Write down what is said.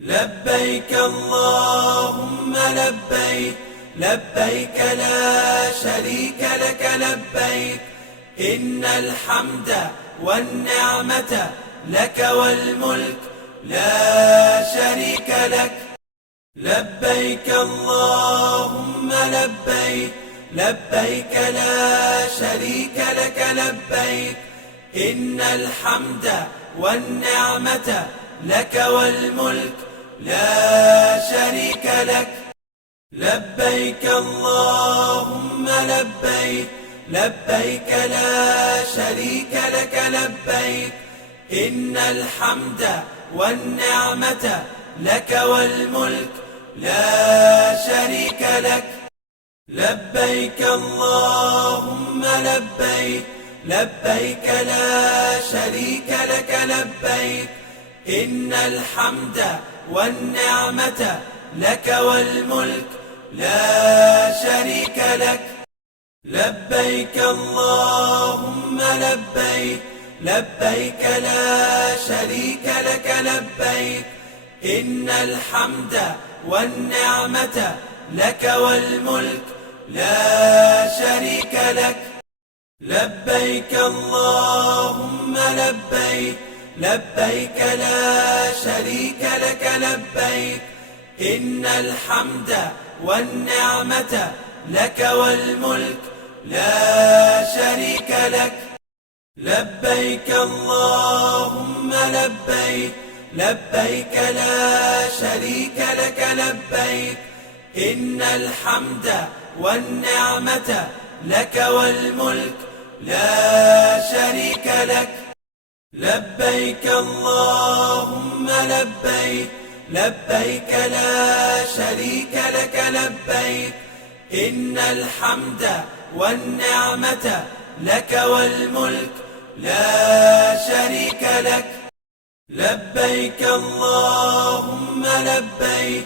لبيك اللهم لبيك، لبيك لا شريك لك لبيك، إن الحمد والنعمة لك والملك لا شريك لك. لبيك اللهم لبيك، لبيك لا شريك لك لبيك، إن الحمد والنعمة لك والملك لا شريك لك. لبيك اللهم لبيك، لبيك لا شريك لك لبيك، إن الحمد والنعمة لك والملك لا شريك لك. لبيك اللهم لبيك، لبيك لا شريك لك لبيك، إن الحمد والنعمة لك والملك لا شريك لك. لبيك اللهم لبيك، لبيك لا شريك لك لبيك، إن الحمد والنعمة لك والملك لا شريك لك. لبيك اللهم لبيك، لبيك لا شريك لك لبيك، إن الحمد والنعمة لك والملك لا شريك لك. لبيك اللهم لبيك، لبيك لا شريك لك لبيك، إن الحمد والنعمة لك والملك لا شريك لك. لبيك اللهم لبيك، لبيك لا شريك لك لبيك، إن الحمد والنعمة لك والملك لا شريك لك. لبيك اللهم لبيك،